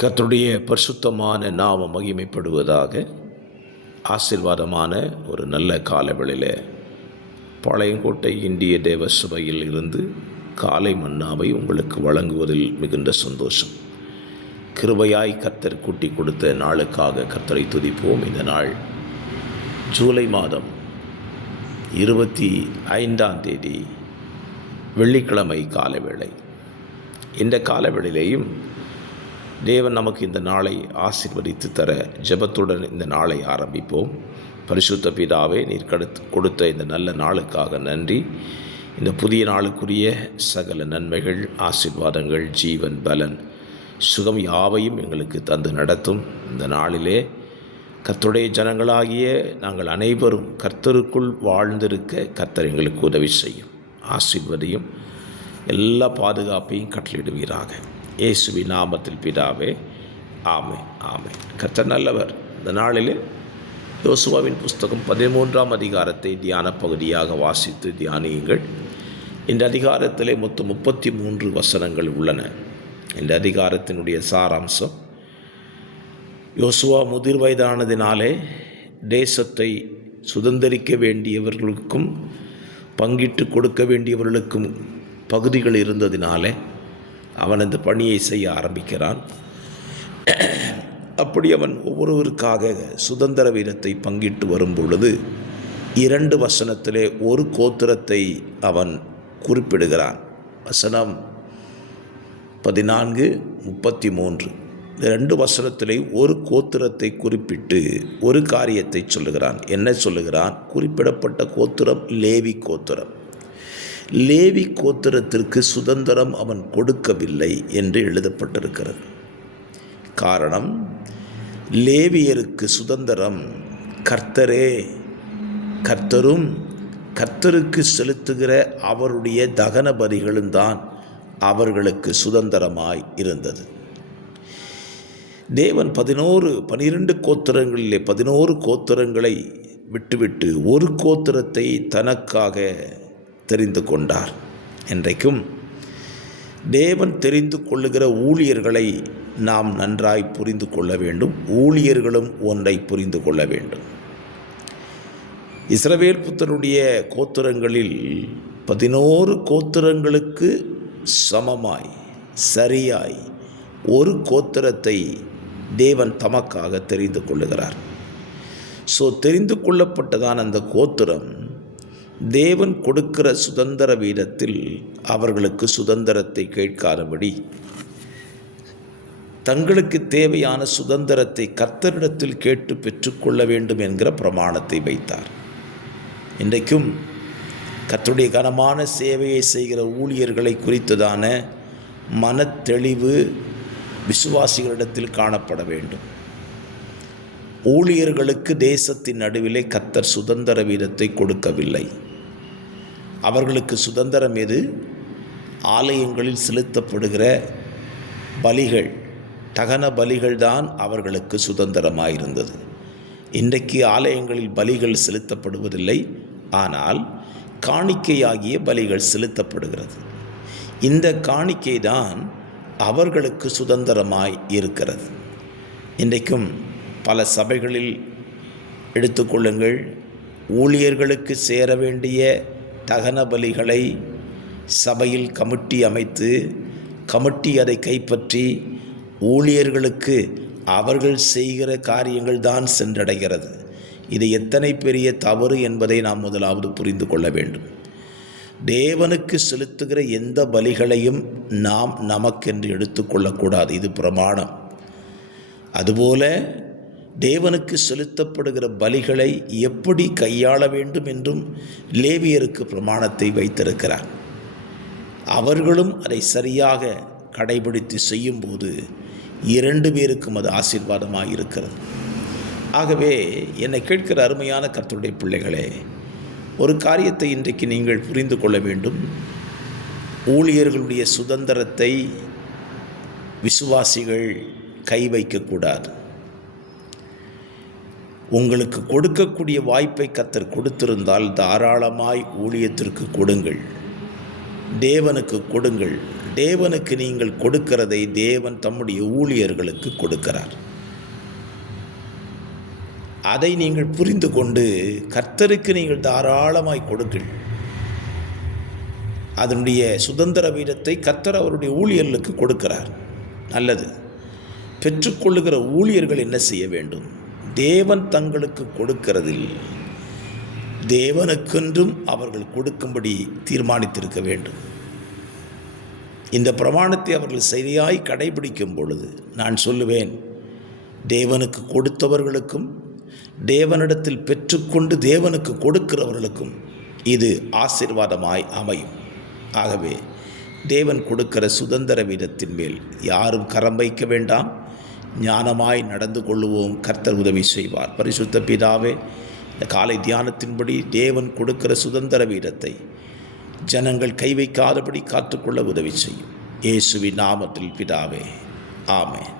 கர்த்தருடைய பரிசுத்தமான நாமம் மகிமைப்படுவதாக. ஆசீர்வாதமான ஒரு நல்ல காலவெளியில் பாளையங்கோட்டை இந்திய தேவ சபையில் இருந்து காலை மன்னாவை உங்களுக்கு வழங்குவதில் மிகுந்த சந்தோஷம். கிருபையாய் கர்த்தர் கூட்டி கொடுத்த நாளுக்காக கர்த்தரை துதிப்போம். இந்த நாள் ஜூலை மாதம் 25ஆம் தேதி வெள்ளிக்கிழமை காலவேளை. இந்த காலவேளையிலேயும் தேவன் நமக்கு இந்த நாளை ஆசீர்வதித்து தர ஜெபத்துடன் இந்த நாளை ஆரம்பிப்போம். பரிசுத்த பிதாவே, நீர் கொடுத்த இந்த நல்ல நாளுக்காக நன்றி. இந்த புதிய நாளுக்குரிய சகல நன்மைகள், ஆசீர்வாதங்கள், ஜீவன், பலன், சுகம் யாவையும் எங்களுக்கு தந்து நடத்தும். இந்த நாளிலே கர்த்தருடைய ஜனங்களாகிய நாங்கள் அனைவரும் கர்த்தருக்குள் வாழ்ந்திருக்க கர்த்தர் எங்களுக்கு உதவி செய்யும், ஆசீர்வதியும், எல்லா பாதுகாப்பையும் கட்டளையிடுவீராக. இயேசுவின் நாமத்தில் பிதாவே, ஆமென், ஆமென். கர்த்தர் நல்லவர். இந்த நாளில் யோசுவாவின் புஸ்தகம் 13ஆம் அதிகாரத்தை தியான பகுதியாக வாசித்து தியானியுங்கள். இந்த அதிகாரத்திலே மொத்தம் 33 வசனங்கள் உள்ளன. இந்த அதிகாரத்தினுடைய சாராம்சம், யோசுவா முதிர் வயதானதினாலே தேசத்தை சுதந்திரிக்க வேண்டியவர்களுக்கும் பங்கிட்டு கொடுக்க வேண்டியவர்களுக்கும் பகுதிகள் இருந்ததினாலே அவன் அந்த பணியை செய்ய ஆரம்பிக்கிறான். அப்படி அவன் ஒவ்வொருவருக்காக சுதந்திர வீதத்தை பங்கிட்டு வரும் பொழுது 2 வசனத்திலே ஒரு கோத்திரத்தை அவன் குறிப்பிடுகிறான். வசனம் 14:33 2 வசனத்திலே ஒரு கோத்திரத்தை குறிப்பிட்டு ஒரு காரியத்தை சொல்லுகிறான். என்ன சொல்லுகிறான்? குறிப்பிடப்பட்ட கோத்திரம் லேவி கோத்திரம். லேவி கோத்திரத்திற்கு சுதந்திரம் அவன் கொடுக்கவில்லை என்று எழுதப்பட்டிருக்கிறது. காரணம், லேவியருக்கு சுதந்திரம் கர்த்தரும் கர்த்தருக்கு செலுத்துகிற அவருடைய தகன பலிகளும் தான் அவர்களுக்கு சுதந்திரமாய் இருந்தது. தேவன் 12 கோத்திரங்களிலே 11 கோத்திரங்களை விட்டுவிட்டு ஒரு கோத்திரத்தை தனக்காக தெரிந்து கொண்டார். இன்றைக்கும் தேவன் தெரிந்து கொள்ளுகிற ஊழியர்களை நாம் நன்றாய் புரிந்து கொள்ள வேண்டும். ஊழியர்களும் ஒன்றை புரிந்து கொள்ள வேண்டும். இஸ்ரவேல் புத்தருடைய கோத்திரங்களில் 11 கோத்திரங்களுக்கு சமமாய் சரியாய் ஒரு கோத்திரத்தை தேவன் தமக்காக தெரிந்து கொள்ளுகிறார். தெரிந்து கொள்ளப்பட்டதான் அந்த கோத்திரம் தேவன் கொடுக்கிற சுதந்திர வீதத்தில் அவர்களுக்கு சுதந்திரத்தை கேட்காதபடி தங்களுக்கு தேவையான சுதந்திரத்தை கர்த்தரிடத்தில் கேட்டு பெற்றுக்கொள்ள வேண்டும் என்கிற பிரமாணத்தை வைத்தார். இன்றைக்கும் கர்த்தருடைய கனமான சேவையை செய்கிற ஊழியர்களை குறித்ததான மனத்தெளிவு விசுவாசிகளிடத்தில் காணப்பட வேண்டும். ஊழியர்களுக்கு தேசத்தின் நடுவிலே கர்த்தர் சுதந்திர வீதத்தை கொடுக்கவில்லை. அவர்களுக்கு சுதந்திரம் எது? ஆலயங்களில் செலுத்தப்படுகிற பலிகள், தகன பலிகள் தான் அவர்களுக்கு சுதந்திரமாயிருந்தது. இன்றைக்கு ஆலயங்களில் பலிகள் செலுத்தப்படுவதில்லை, ஆனால் காணிக்கையாகிய பலிகள் செலுத்தப்படுகிறது. இந்த காணிக்கை தான் அவர்களுக்கு சுதந்திரமாய் இருக்கிறது. இன்றைக்கும் பல சபைகளில் எடுத்துக்கொள்ளுங்கள், ஊழியர்களுக்கு சேர வேண்டிய தகன பலிகளை சபையில் கமிட்டி அமைத்து கமிட்டி அதை கைப்பற்றி ஊழியர்களுக்கு அவர்கள் செய்கிற காரியங்கள் தான் சென்றடைகிறது. இது எத்தனை பெரிய தவறு என்பதை நாம் முதலாவது புரிந்து கொள்ள வேண்டும். தேவனுக்கு செலுத்துகிற எந்த பலிகளையும் நாம் நமக்கென்று எடுத்துக்கொள்ளக்கூடாது. இது பிரமாணம். அதுபோல தேவனுக்கு செலுத்தப்படுகிற பலிகளை எப்படி கையாள வேண்டும் என்றும் லேவியருக்கு பிரமாணத்தை வைத்திருக்கிறார். அவர்களும் அதை சரியாக கடைபிடித்து செய்யும்போது 2 பேருக்கும் அது ஆசீர்வாதமாக இருக்கிறது. ஆகவே என்னை கேட்கிற அருமையான கர்த்தருடைய பிள்ளைகளே, ஒரு காரியத்தை இன்றைக்கு நீங்கள் புரிந்து கொள்ள வேண்டும். ஊழியர்களுடைய சுதந்திரத்தை விசுவாசிகள் கை வைக்கக்கூடாது. உங்களுக்கு கொடுக்கக்கூடிய வாய்ப்பை கர்த்தர் கொடுத்திருந்தால் தாராளமாய் ஊழியத்திற்கு கொடுங்கள், தேவனுக்கு கொடுங்கள். தேவனுக்கு நீங்கள் கொடுக்கிறதை தேவன் தம்முடைய ஊழியர்களுக்கு கொடுக்கிறார். அதை நீங்கள் புரிந்து கொண்டு கர்த்தருக்கு நீங்கள் தாராளமாய் கொடுங்கள். அதனுடைய சுதந்திர வீதத்தை கர்த்தர் அவருடைய ஊழியர்களுக்கு கொடுக்கிறார். நல்லது. பெற்றுக்கொள்ளுகிற ஊழியர்கள் என்ன செய்ய வேண்டும்? தேவன் தங்களுக்கு கொடுக்கிறதில் தேவனுக்கென்றும் அவர்கள் கொடுக்கும்படி தீர்மானித்திருக்க வேண்டும். இந்த பிரமாணத்தை அவர்கள் சரியாய் கடைபிடிக்கும் பொழுது நான் சொல்லுவேன், தேவனுக்கு கொடுத்தவர்களுக்கும் தேவனிடத்தில் பெற்றுக்கொண்டு தேவனுக்கு கொடுக்கிறவர்களுக்கும் இது ஆசீர்வாதமாய் அமையும். ஆகவே தேவன் கொடுக்கிற சுதந்திர வீதத்தின் மேல் யாரும் கரம் வைக்க வேண்டாம். ஞானமாய் நடந்து கொள்ளுவோம். கர்த்தர் உதவி செய்வார். பரிசுத்த பிதாவே, இந்த காலை தியானத்தின்படி தேவன் கொடுக்கிற சுதந்திர வீதத்தை ஜனங்கள் கை வைக்காதபடி காத்துக்கொள்ள உதவி செய்யும். இயேசுவின் நாமத்தில் பிதாவே, ஆமென்.